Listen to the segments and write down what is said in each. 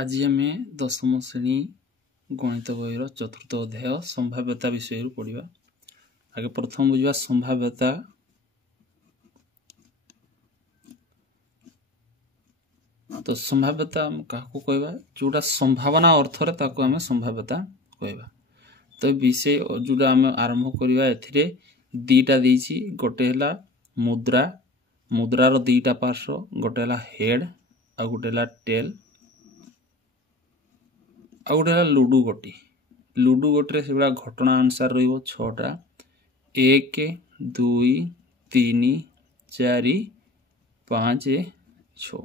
आज आम दशम श्रेणी गणित बहीर चतुर्थ अध्याय संभाव्यता विषय पढ़ा। आगे प्रथम बुझा संभाव्यता। तो संभाव्यता क्या कहवा जोटा संभावना अर्थ आम संभाव्यता कहवा। तो विषय जोटा आम आरंभ करवा ए दीटा देछि गोटे है मुद्रा मुद्रार दीटा पार्श्व गोटे है हेड आ गोटे है टेल आ गोटे है लुडु गोटी से भाया घटना अनुसार रहा 1 2 3 4 5 6।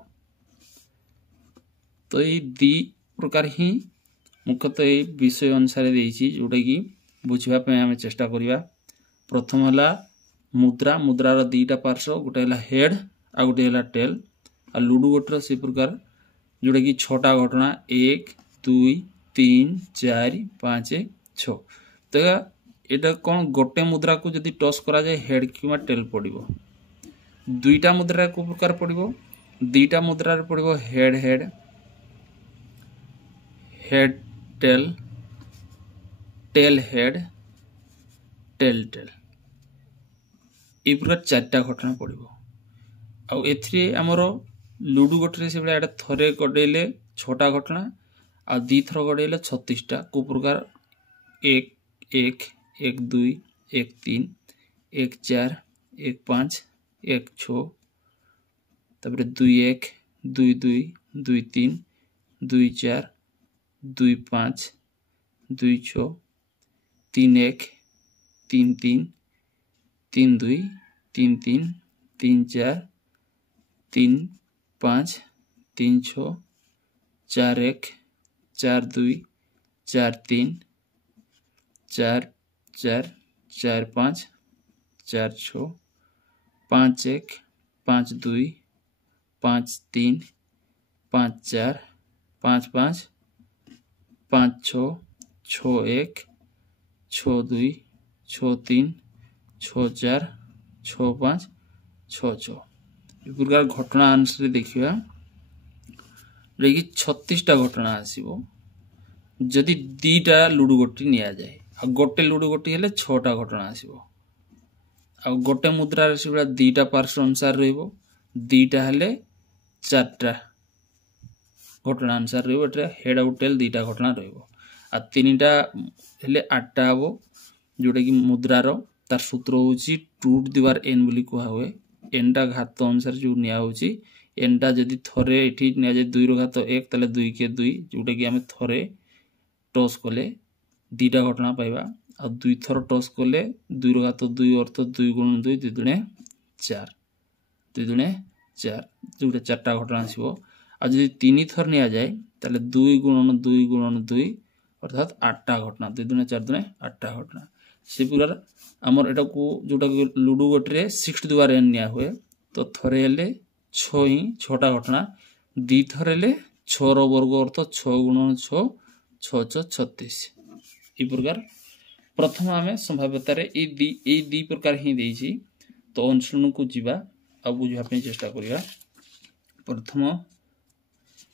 तो ये दी प्रकार ही मुख्यतः ये विषय अनुसार जोटा कि बुझापी आम चेष्टा करवा। प्रथम है मुद्रा मुद्रार दीटा पार्श्व गोटे है हेड आ गोटे है टेल आ लुडु गोटर से प्रकार जोटा कि 6टा घटना 1 2 3 4 5 6। तो यहाँ कौन गोटे मुद्रा को जदि टॉस करा जाए हेड कि टेल पड़ो। दुईटा मुद्रा को प्रकार पड़ो दीटा मुद्रा पड़ो head head head tail tail head tail tail ये प्रकार 4टा घटना पड़ो। आमर लुडु गोटे से भाया थरे गड़ेले 6टा घटना आ दी थर गड़ेले 36टा को प्रकार 1 1 1 2 1 3 1 4 1 5 1 6 तापर 2 1 2 2 2 3 2 4 2 5 2 6 3 1 3 3 3 2 3 3 3 4 3 5 3 6 4 1 4 2 4 3 4 4 4 5 4 6 5 1 5 2 5 3 5 4 5 5 5 6 6 1 6 2 6 3 6 4 6 5 6 6 ये प्रकार घटना अनुसार देखा कि 36टा घटना आसो जदि दीटा लुडु गोटी नि जाए आ गोटे लुडु गोटी हेले 6टा घटना आसो आ गोटे मुद्रा से दीटा पार्श्व अनुसार दीटा हेले 4टा घटना अनुसार हेड आउ टेल दीटा घटना आ 3टा हेले 8टा हम जोटा कि मुद्रार तार सूत्र होची 2n बोली कहा हुए। एनटा घात अनुसार जो निया होची एनटा जदि थरे एठी निया जाए 2 रो घात 1 तले 2 के 2 जोटा कि आम थरे टॉस कले दीटा घटना पाइबा आ 2 थर टॉस कले 2 रो घात 2 अर्थ 2 गुण 2 2 दुणे 4 2 दुणे 4 जोटा 4टा घटना आसीबो। आ जदि 3 थर निया जाए तले 2 गुणन 2 अर्थात 8टा घटना 2 दुणे 4 दुणे 8टा घटना। से प्रकार आमर एटा को जोटा लुडु गोटे 6 द्वार एन निया हुए तो थरे हेले 6 ही 6टा घटना दी थर हेले 6 रो वर्ग अर्थ 6 गुणन 6 6 6 36 ये प्रकार प्रथम आम संभाव्यतार ये दी प्रकार ही देछि। तो अनुसरण को जीवा आ बुझापी चेष्टा करिया। प्रथम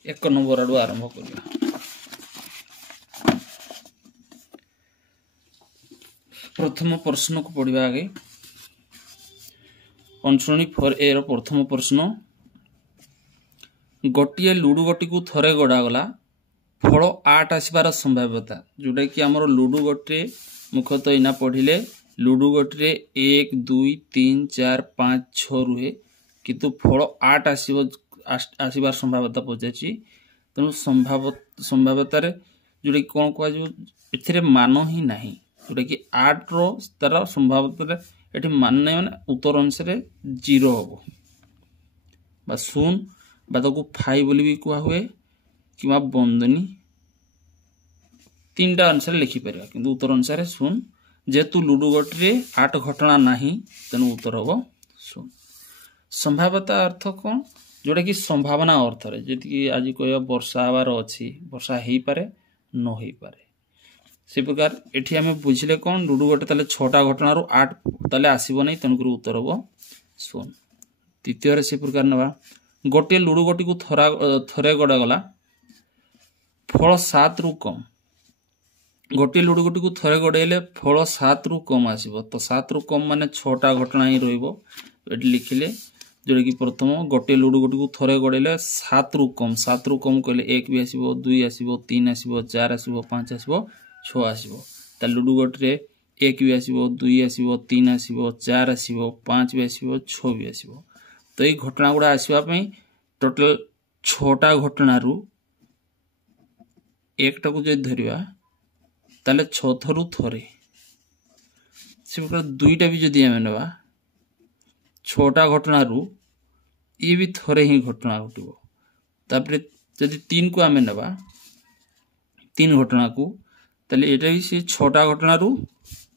1 नंबर आडू आरंभ करिया। प्रथम प्रश्न को पढ़ा आगे अनुसरणी 4A प्रथम प्रश्न गोटे लुडु गोटी को थरे गड़ागला फल 8 आसबार संभाव्यता जोटा कि आमर लुडु गोटे मुख्यतः इना पढ़िले लुडु गोटे 1 2 3 4 5 6 रुहे किंतु फल 8 आसबार संभाव्यता पचाची। तेणु संभाव्यतार जोटा कि कौन कह मान ही नहीं जोटा कि 8 रो तार संभाव्यता ये मान नहीं माने उत्तर अनुसार 0 हम शून्य बादक 5 बोली भी कह हुए कि बंदनी 3टा अनुसार लिखिपर कि उत्तर अनुसार शून्य जेहेतु लुडु गोटे 8 घटना नहीं तेणु उत्तर हम शून्य। संभाव्यता अर्थ कौन जोटा कि संभावना अर्थ जी आज कह वर्षा हबार अच्छी वर्षा हो पारे न हो पारे से प्रकार एठी आम बुझिले कौन लुडु गोटे ताले 6टा घटना 8 ताले आसीबो नहीं तेणुक उत्तर हम शून्य। द्वितीय से प्रकार नवा गोटे लुडु गोटी को थरे गड़ा गला फल 7 रु कम गोटे लुडु गोटी को थरे गड़ेले फल 7 रु कम आसीबो तो 7 रु कम माने 6टा घटना ही रहिबो एटी लिखिले जोटा कि प्रथम गोटे लुडु गोटी को थरे गड़ेले 7 रु कम कहले 1 भी आसीबो 2 आसीबो 3 आसीबो 4 आसीबो 5 आसीबो 6 आसीबो त लुडु गोटी रे 1 भी आसीबो 2 आसीबो 3 आसीबो 4 आसीबो 5 भी आसीबो 6 भी आसीबो तो ये घटना गुडा आसीबा पई टोटल 6टा घटना रु एकटा को जे धरिबा ताले 6 थरु थरे से प्रकार दुईटा भी जदि आमे नबा 6टा घटना रु ये भी थरे ही घटना घटिबो तापरे जदि 3 को आमे नबा 3 घटना को ताले एटा भी से 6टा घटना रु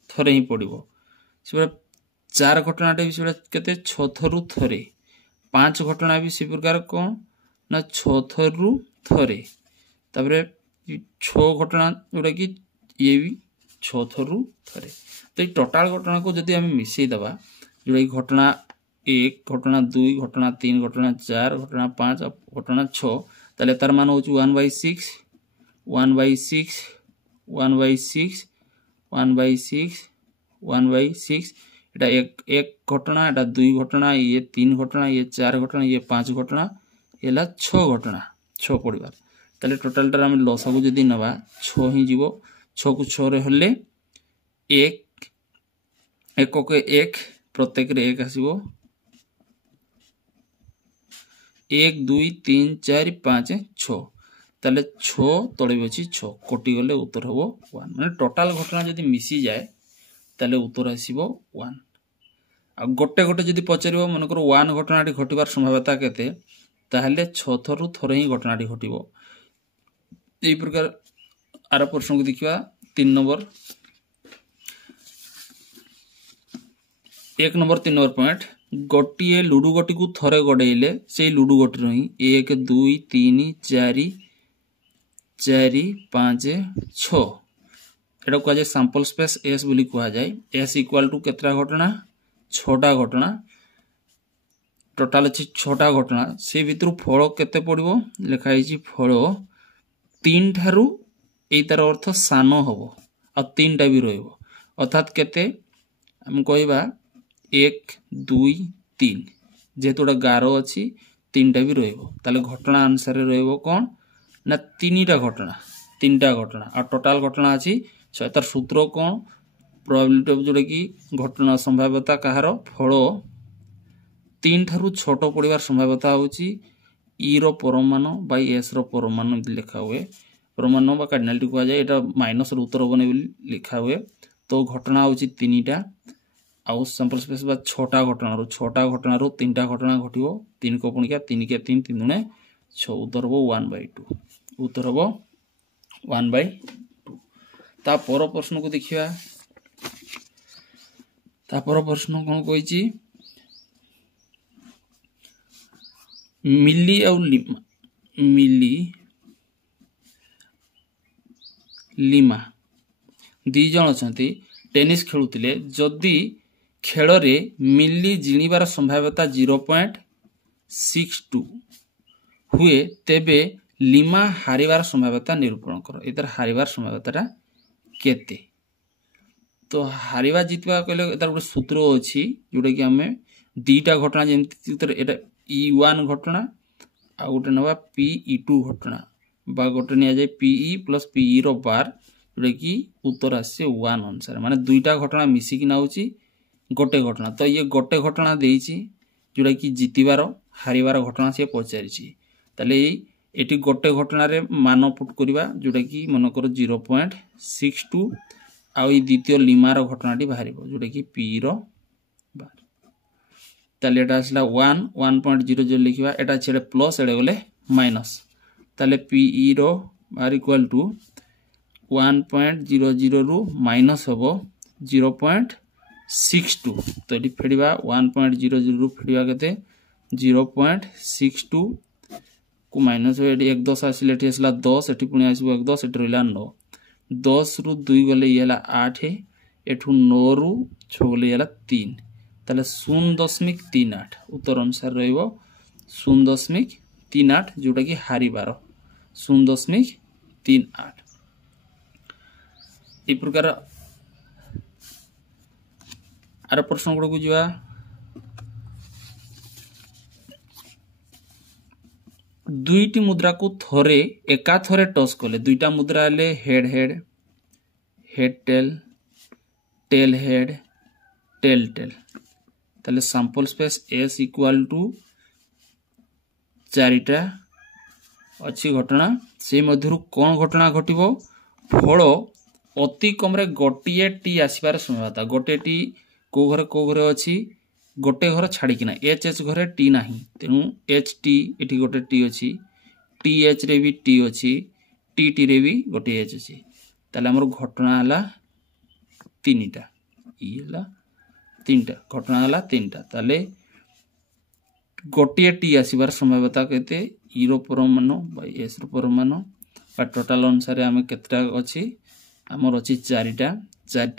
थरे ही पड़िबो से 4 घटनाटा भी से केते 6 थरु थरे 5 घटना भी से प्रकार कोन ना 6 थरु थरे तापरे 6 घटना जोटा कि ये भी 6 थरु थरे तो ये टोटाल घटना को जदि आमे मिसई दबा जोटा कि घटना 1 घटना 2 घटना 3 घटना 4 घटना 5 घटना 6 ताले तार मान होची 1/6 1/6 1/6 1/6 1/6 एटा एक घटना एटा 2 घटना ये 3 घटना ये 4 घटना ये 5 घटना एला 6 घटना 6 पड़िबा ताले टोटाल टर हम लसा को जदी नबा 6 ही जीवो 6 को 6 रे हले 1 एको के 1 प्रत्येक रे 1 आसीबो 1 2 3 4 5 6 ताले 6 तळे बची 6 कोटी गले उत्तर हबो 1 माने टोटाल घटना जदी मिसी जाए ताले उत्तर आसीबो 1 आ गोटे गोटे जदी पचरिबो मन करो 1 घटनाटी घटिबार संभावना केते ताहले 6 थरु थरे ही घटनाटी घटिबो ए प्रकार आर प्रश्न को देखिबा 3 नंबर 1 नंबर 3 नंबर पॉइंट गोटिए लुडु गोटी को थरे गड़ेले से लुडु गोटी रही 1 2 3 4 4 5 6 एटा को जाय सैंपल स्पेस S बोली को जाय S इक्वल टू केतरा घटना 6टा घटना टोटल अछि 6टा घटना से भितर फल केते पड़िबो लिखा हिची फल 3 थारु ए तार अर्थ सानो हबो आ 3टा भी रहइबो अर्थात केते हम कहबा 1 2 3 जेतोडा 11 अछि 3टा भी रहइबो ताले घटना अनुसार रहइबो कोन ना 3टा घटना आ टोटल घटना अछि तार सूत्र कोन प्रोबेबिलिटी ऑफ जोडा कि घटना संभाव्यता कहारो फल 3 थारु छोटो पड़िबार संभाव्यता होची ई रो परमाणु बाय एस रो परमाणु लिखा हुए परमाणु बा कार्डिनलिटी को जाय एटा माइनस रो उत्तर बने लिखा हुए तो घटना होची 3टा आउ सैंपल स्पेस बा 6टा घटना रो 3टा घटना घटिबो 3 को पुणी 3 के 3 3 दुने 6 उत्तर हो 1/2 उत्तर हो 1/2 ता पर प्रश्न को देखिबा ता पर प्रश्न कोन कहिची मिली और लिमा दी जण छथि टेनिस खेलुतिले जदी खेल रे मिली जिणीबार संभाव्यता 0.62 हुए तेबे लिमा हारिबार संभाव्यता निरूपण करो एतर हारिबार संभाव्यता केते तो हारिबा जितबा कहले एतर ଗୋଟେ सूत्र अछि जोडा कि हमें दीटा घटना जेमति एटा E1 घटना आ गोटे नवा PE2 घटना बा गोटे निया जाय PE प्लस PE रो बार जोडा कि उत्तर आसे 1 अनुसार माने दुईटा घटना मिसी कि नाउची गोटे घटना तो ये गोटे घटना देइची जोडा कि जितिबार हारिबार घटना से पचारिची तले एटी गोटे घटना रे मान पुट करबा जोडा कि मन करो 0.62 आ ई द्वितीय लिमार घटनाटी बाहरिबो जोडा कि P रो बार ताले एटा असला 1.00 लिखिबा एटा छेडे प्लस एडे गले माइनस ताले PE रो बार इक्वल टू 1.00 रु माइनस हबो 0.62 तो एटी फेडिबा 1.00 रु फेडिबा केते 0.62 को माइनस एटी 1 10 आसिले एटी असला 10 एटी पुनी आसीबो 1 10 एटी रहला 9 10 रु 2 गले येला 8 एठु 9 रु 6 गले येला 3 ताले 0.38 उत्तर अनुसार रहइबो 0.38 जोटा कि हारिबार 0.38 3 8 ए प्रकार आर प्रश्न गुड़ को जा दुईटी मुद्रा को थोरे एका थोरे टस कले दुईटा मुद्रा ले head head head tail tail head tail tail ताले sample space S equal to 4टा अच्छी घटना से मध्यरु कौन घटना घटिबो फल अति कम रे गोटे टी आसबार संभावना गोटे टी को घरे अच्छी गोटे घर छाड़ी किना एच एच घरे टी नाही तेणु एच टी एटी गोटे टी अच्छी टी एच रे भी टी अच्छी टी टी रे भी गोटे एच अच्छी ताले हमर घटना हला 3टा ई हला 3टा घटना हला 3टा ताले गोटे टी आसबार संभावना केते ई रो परमाणु बाय एस रो परमाणु बा टोटल अनुसार आमे केतटा अछि हमर अछि 4टा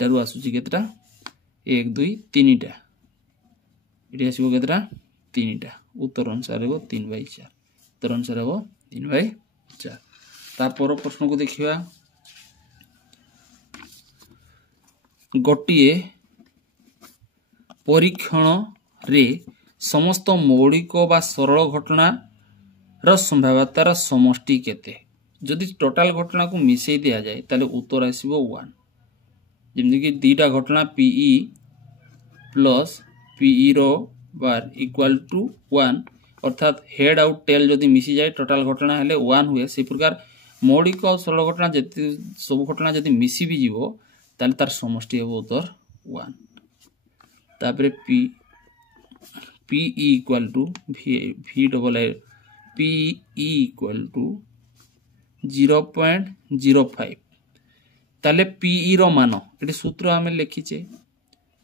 रु आसुची केतटा 1 2 3टा ये आसो केतटा 3टा उत्तर अनुसार हो 3/4 उत्तर अनुसार हो 3/4 तापर प्रश्न को देखिबा गोटिए परीक्षण रे समस्त मौलिक बा सरल घटना र संभाव्यतार समष्टि केते जदि टोटल घटना को मिसई दिया जाए ताले उत्तर आसीबो 1 जेमि कि दीटा घटना पीई प्लस पीई रो बार इक्वल टू 1 अर्थात हेड आउट टेल जदि मिसी जाए टोटल घटना हेले 1 हुए से प्रकार मौलिक और सरल घटना जति सब घटना जदि मिसी भी जीवो ताले तार समष्टि हेबो उत्तर 1 तापरे P equal to v double a P equal to 0.05 ताले पीई रो मान एटी सूत्र हमें लिखिचे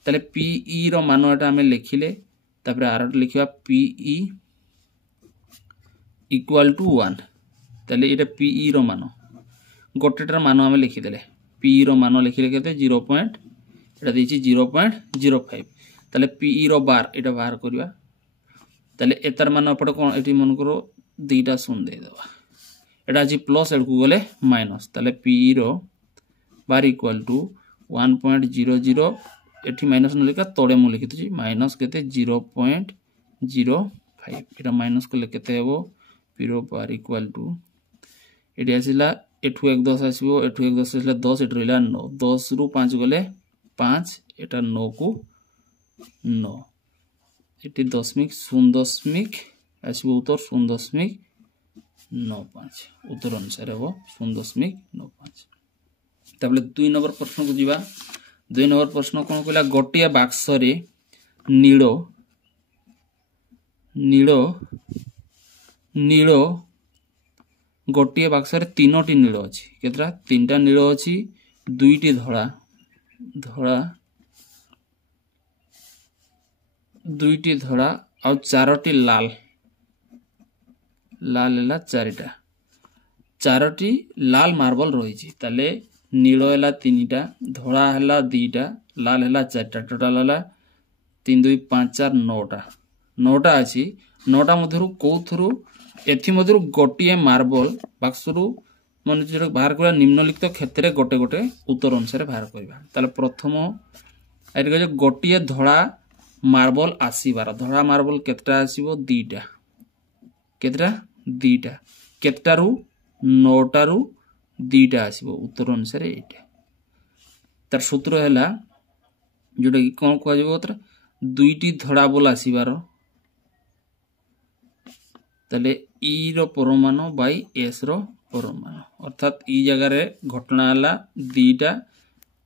ताले पीई रो मान एटा हमें लिखिले तापरे आर लिखिबा पीई इक्वल टू 1 ताले एटा पीई रो मान गोटेटार मान हमें लिखि देले पीई रो मान लिखिले केते 0. एटा देछि 0.05 ताले पीई रो बार एटा बाहर करबा ताले एतार मान अपड कोन एटी मन करो दुईटा शून्य दे देबा एटा जी प्लस एडकू गले माइनस ताले पीई रो बार इक्वल टू 1.00 एठी माइनस न लिखा तोड़े मु लिखि छी माइनस केते 0.05 एटा माइनस को केते हेबो पीरो बार इक्वल टू एटी आसिला एठू 1 10 आसीबो एठू 1 10 आसिला 10 एठू रहला 9 10 रु 5 गले 5 एटा 9 को 9 एटी दशमिक 0.0 आसीबो उत्तर 0.95 उत्तर अनुसार हेबो 0.95 ताबले 2 नंबर प्रश्न को जीवा 2 नंबर प्रश्न कोन कहला गोटिया बाक्स रे नीलो नीलो नीलो गोटिया बाक्स रे 3टी नीलो अछि केतरा 3टा नीलो अछि 2टी धळा धळा 2टी धळा और 4टी लाल लाल हला 4टा 4टी लाल मार्बल रही छी ताले नीलो हला 3टा धळा हला 2टा लाल हला 4टा टोटल हला 3 2 5 4 9टा 9टा अछि 9टा मध्यरु कोथरु एथि मध्यरु गोटिए मार्बल बाक्सरु मन जे बाहर करा निम्नलिखित क्षेत्र गोटे गोटे उत्तर अनुसार बाहर करबा ताले प्रथम आइ जे गोटिए धळा मार्बल आसीबार धळा मार्बल केतटा आसीबो 2टा केतटा 2टा केतटारु 9टारु 2टा आसीबो उत्तर अनुसार एटा तार सूत्र हैला जोटा कि कोन कहै जेबो उत्तर 2टी धड़ा बोल आसीबार तले ई रो परमाणु बाय एस रो परमाणु अर्थात ई जगह रे घटना हला 2टा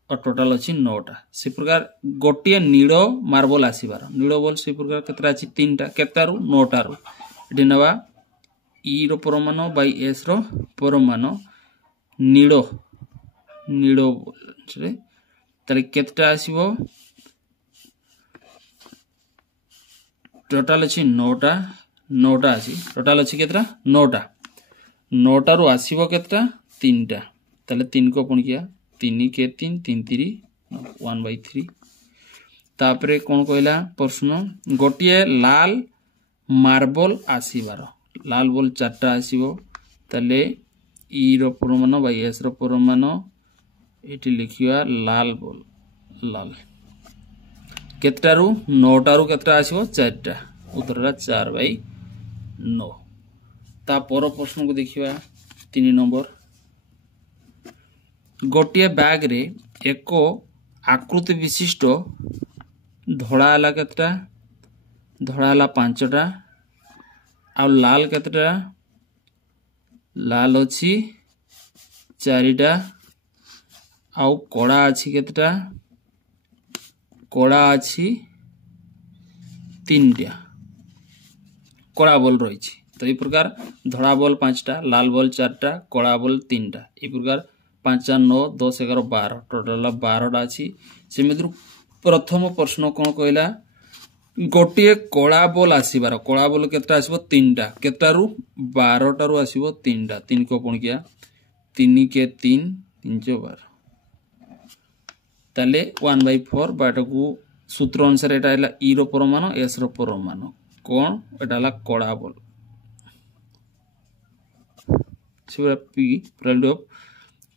और टोटल अछि 9टा से प्रकार गोटिए नीलो मार्बल आसीबार नीलो बोल से प्रकार केतरा अछि 3टा केतारु 9टारु एठी नवा ई रो परमाणु बाय एस रो परमाणु नीलो नीलो रे तले केतटा आसीबो टोटल अछि 9टा अछि टोटल अछि केतरा 9टारु आसीबो केतटा 3टा तले 3 को पुण किया 3 के 3 3 3 1/3 तापरे कोन कहला प्रश्न गोटिए लाल मार्बल आसीबार लाल बॉल 4टा आसीबो तले इ रो पूर्वमान बा एस रो पूर्वमान ये लिखा लाल बॉल लाल केतटारू 9टारू केतटा आसीबो 4टा उत्तरटा 4/9 ता पर प्रश्न को देखिबा 3 नंबर गोटिए बैग रे एक आकृति विशिष्ट धड़ा आला केतटा धड़ा आला 5टा आ लाल केतटा लाल अछि 4टा आउ कड़ा अछि केतटा कड़ा अछि 3टा कड़ा बॉल रही तो ये प्रकार धड़ा बॉल 5टा लाल बॉल 4टा कड़ा बॉल 3टा ये प्रकार 5 9 10 11 12 टोटल 12टा अछि सेमिद्रु प्रथम प्रश्न कोन कहला गोटिए कड़ा बॉल आसीबार कड़ा बॉल केतटा आसीबो 3टा केतटारू 12टारू आसीबो 3टा 3 को कोन किया 3 के 3 3 12 ताले 1/4 बाटा को सूत्र अनुसार एटा हला इ रो परमाणु एस रो परमाणु कोन एटा हला कड़ा बॉल सिबा पी प्रोडक्ट ऑफ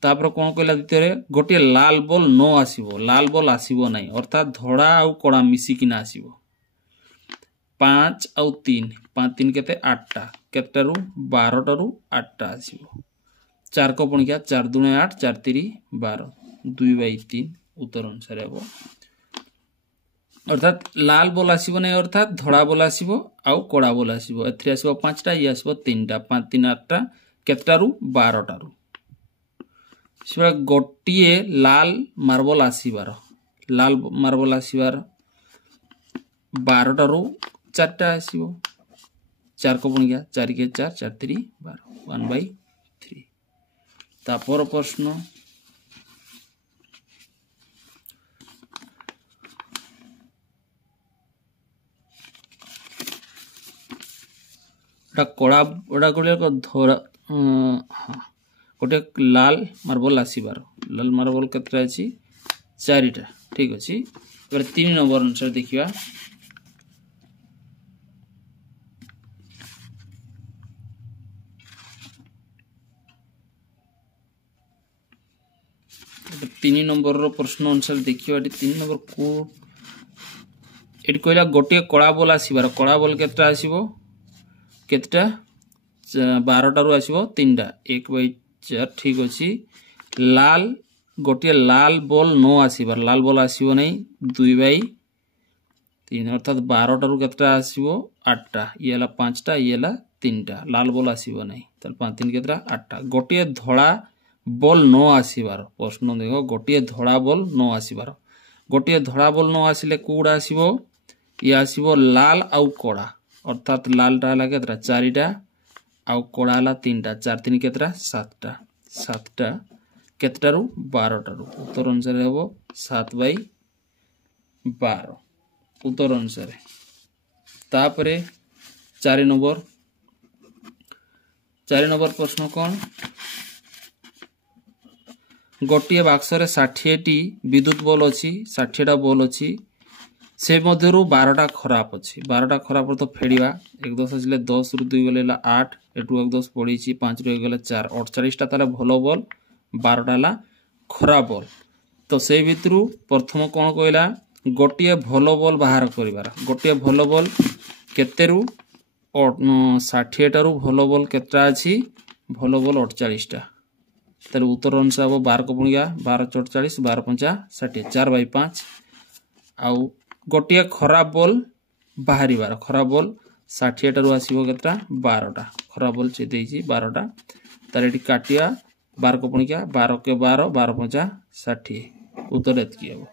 तापर कोन कहला द्वितीय रे गोटे लाल बॉल न आसीबो लाल बॉल आसीबो नै अर्थात धड़ा आ कड़ा मिसी किना आसीबो 5 और 3 5 3 केते 8टा केतटारू 12टारू 8टा आसीबो 4 को पुण किया 4 2 8 4 3 12 2/3 उत्तर अनुसार हेबो अर्थात लाल बॉल आसीबो नै अर्थात धड़ा बॉल आसीबो आ कड़ा बॉल आसीबो एथि आसीबो 5टा इ आसीबो 3टा 5 3 8टा केतटारू 12टारू सिबा गोटिए लाल मार्बल आसीबार लाल मार्बल आसीबार 12टारू 4टा आसीबो 4 को पुण गया 4 के 4 4 3 12 1/3 तापर प्रश्न कड़ा बड़ा को धरा गोटे लाल मार्बल आसीबार लाल मार्बल केतटा अछि 4टा ठीक अछि 3 नंबर अनुसार देखिबा तीन नंबर रो प्रश्न अनुसार देखिबा 3 नंबर को एटी कहला गोटे कड़ा बॉल आसीबार कड़ा बॉल केतटा आसीबो केतटा 12टारू आसीबो 3टा 1/4 ठीक अछि लाल गोटे लाल बॉल न आसीबार लाल बॉल आसीबो नै 2/3 अर्थात 12टारू केतटा आसीबो 8टा ये हला 5टा ये हला 3टा लाल बॉल आसीबो नै त 5 3 केतटा 8टा गोटे धड़ा बॉल न आसीबार प्रश्न देखो गोटे धड़ा बॉल न आसीबार गोटे धड़ा बॉल न आसिले कोडा आसीबो ये आसीबो लाल आउ कड़ा अर्थात लालटा हला केतरा 4टा आउ कड़ा हला 3टा 4 3 केतरा 7टा 7टा केतटारू 12टारू उत्तर अनुसार हेबो 7/12 उत्तर अनुसार तापरे 4 नंबर प्रश्न कोन गोटिए बाक्स रे 60टी विद्युत बॉल अछि 60टा बॉल अछि से मध्यरु 12टा खराब अछि 12टा खराब तो फेडिबा 1 10 आसिले 10 रु 2 गले 8 एटु 1 10 पड़ीची 5 रु गले 4 48टा ताले भलो बॉल 12टा ला खराब बॉल तो से भितरु प्रथम कोन कहला गोटिए भलो बॉल बाहर करिबार गोटिए भलो बॉल केतेरु 60टारू भलो बॉल केतटा अछि भलो बॉल 48टा ताले उत्तर अनुसार 12 को पुणिया 12 44 12 5 60 4/5 आउ गोटिए खराब बॉल बाहरिबार खराब बॉल 60टारू आसीबो केतटा 12टा खराब बॉल चे देइची 12टा तारे एटी काटिया 12 को पुणिया 12 के 12 12 5 60 उत्तर एतकी हेबो।